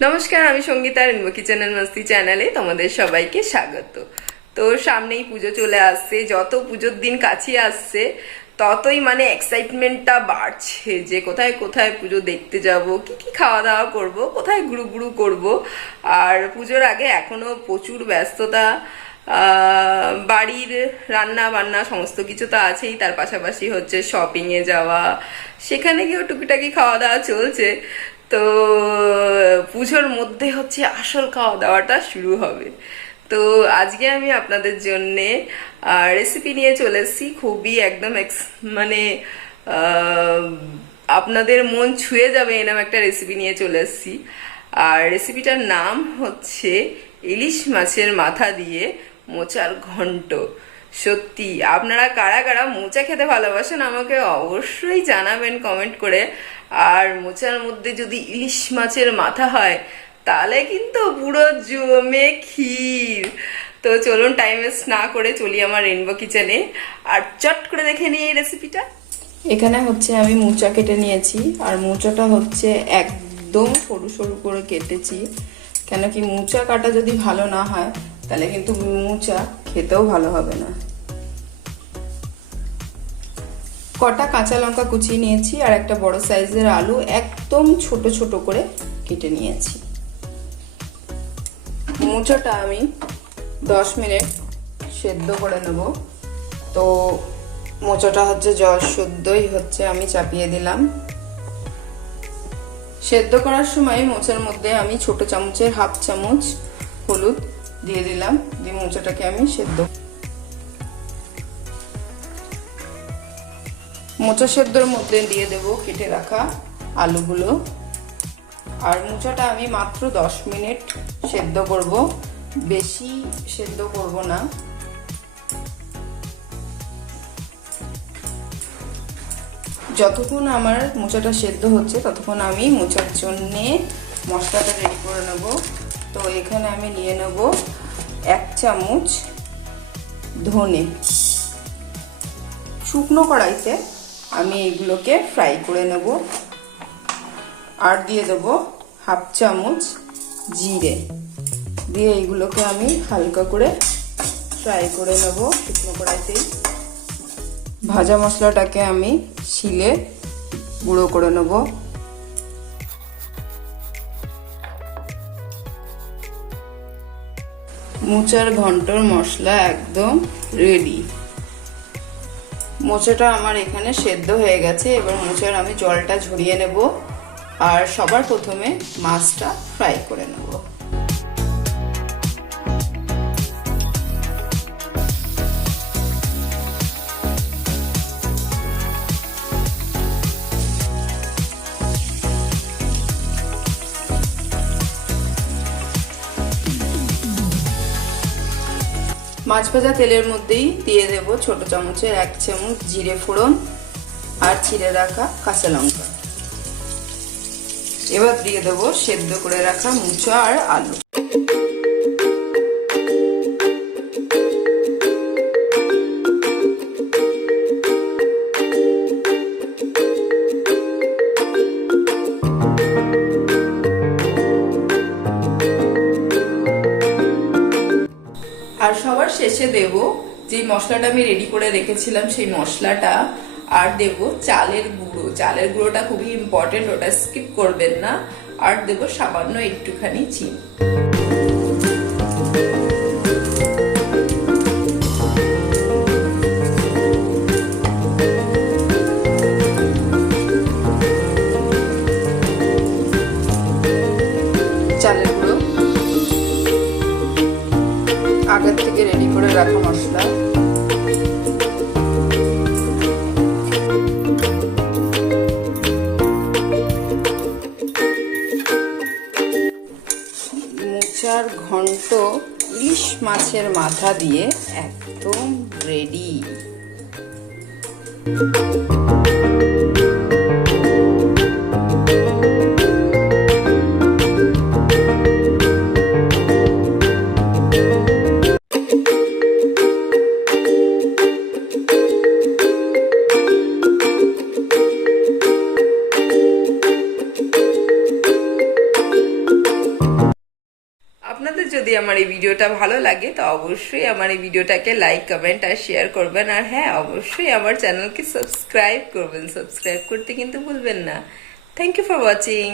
নমস্কার, আমি সঙ্গীতা। কিচেন মাস্তি চ্যানেলে তোমাদের সবাইকে স্বাগত। তো সামনেই পুজো চলে আসছে, যত পুজোর দিন কাছে আসছে ততই এক্সাইটমেন্টটা বাড়ছে যে কোথায় কোথায় পুজো দেখতে যাব, কি কি খাওয়া দাওয়া করব, কোথায় ঘুরু ঘুরু করব। আর পুজোর আগে এখনো প্রচুর ব্যস্ততা, বাড়ির রান্না বান্না সমস্ত কিছু তো আছেই, তার পাশাপাশি হচ্ছে শপিংয়ে যাওয়া, সেখানে গিয়েও টুকিটাকি খাওয়া দাওয়া চলছে। তো পুজোর মধ্যে হচ্ছে আসল খাওয়া দাওয়াটা শুরু হবে। তো আজকে আমি আপনাদের জন্যে রেসিপি নিয়ে চলে এসেছি, খুবই একদম আহ, আপনাদের মন ছুঁয়ে যাবে এরকম একটা রেসিপি নিয়ে চলে এসেছি। আর রেসিপিটার নাম হচ্ছে ইলিশ মাছের মাথা দিয়ে মোচার ঘন্ট। সত্যি আপনারা কারা কারা মোচা খেতে ভালোবাসেন আমাকে অবশ্যই জানাবেন কমেন্ট করে। আর মোচার মধ্যে যদি ইলিশ মাছের মাথা হয় তাহলে কিন্তু পুরো জমে ক্ষীর। তো চলুন টাইম ওয়েস্ট না করে চলি আমার রেইনবো কিচেনে আর চট করে দেখে নিই এই রেসিপিটা। এখানে হচ্ছে আমি মোচা কেটে নিয়েছি, আর মোচাটা হচ্ছে একদম সরু সরু করে কেটেছি, কেন কি মোচা কাটা যদি ভালো না হয় তাহলে কিন্তু মোচা খেতেও ভালো হবে না। কটা কাঁচা লঙ্কা কুচিয়ে নিয়েছি, আর একটা বড় সাইজের আলু একদম ছোট ছোট করে কেটে নিয়েছি। মোচাটা আমি 10 মিনিট সেদ্ধ করে নেব। তো মোচাটা হচ্ছে জল শুদ্ধই হচ্ছে, আমি চাপিয়ে দিলাম। সেদ্ধ করার সময় মোচার মধ্যে আমি ছোট চামচের হাফ চামচ হলুদ দিয়ে দিলাম, দিয়ে মোচাটাকে আমি সেদ্ধ। মোচা সেদ্ধর মধ্যে দিয়ে দেব কেটে রাখা আলুগুলো। আর মোচাটা আমি মাত্র 10 মিনিট সেদ্ধ করব, বেশি সেদ্ধ করব না। যতক্ষণ আমার মোচাটা সেদ্ধ হচ্ছে ততক্ষণ আমি মোচার জন্যে মশলাটা রেডি করে নেব। তো এখানে আমি নিয়ে নেব 1 চামচ ধনে। শুকনো কড়াইতে আমি এগুলোকে ফ্রাই করে নেব। আর দিয়ে দেব হাফ চামচ জিরে, দিয়ে এগুলোকে আমি হালকা করে ফ্রাই করে নেব শুকনো কড়াইতেই। ভাজা মশলাটাকে আমি শিলে গুঁড়ো করে নেব। মোচার ঘন্টর মশলা একদম রেডি। মোচাটা আমার এখানে সেদ্ধ হয়ে গেছে, এবার মোচার আমি জলটা ঝরিয়ে নেব। আর সবার প্রথমে মাছটা ফ্রাই করে নেব। মাছ ভাজা তেলের মধ্যেই দিয়ে দেব ছোট চামচের 1 চামচ জিরে ফোড়ন আর ছিঁড়ে রাখা কাঁচা লঙ্কা। এবার দিয়ে দেব সেদ্ধ করে রাখা মোচা আর আলু। আর সবার শেষে দেব যে মশলাটা আমি রেডি করে রেখেছিলাম সেই মশলাটা, আর দেব চালের গুঁড়ো। চালের গুঁড়োটা খুবই ইম্পর্টেন্ট, ওটা স্কিপ করবেন না। আর দেব সামান্য একটুখানি চিনি। চালের গুঁড়ো, আগের থেকে রেডি করে রাখা মশলা, মোচার ঘন্ট ইলিশ মাছের মাথা দিয়ে একদম রেডি। যদি আমার এই ভিডিওটা ভালো লাগে তো অবশ্যই আমার এই ভিডিওটাকে লাইক কমেন্ট আর শেয়ার করবেন, আর হ্যাঁ অবশ্যই আমার চ্যানেলকে সাবস্ক্রাইব করবেন, সাবস্ক্রাইব করতে কিন্তু ভুলবেন না। Thank you for watching.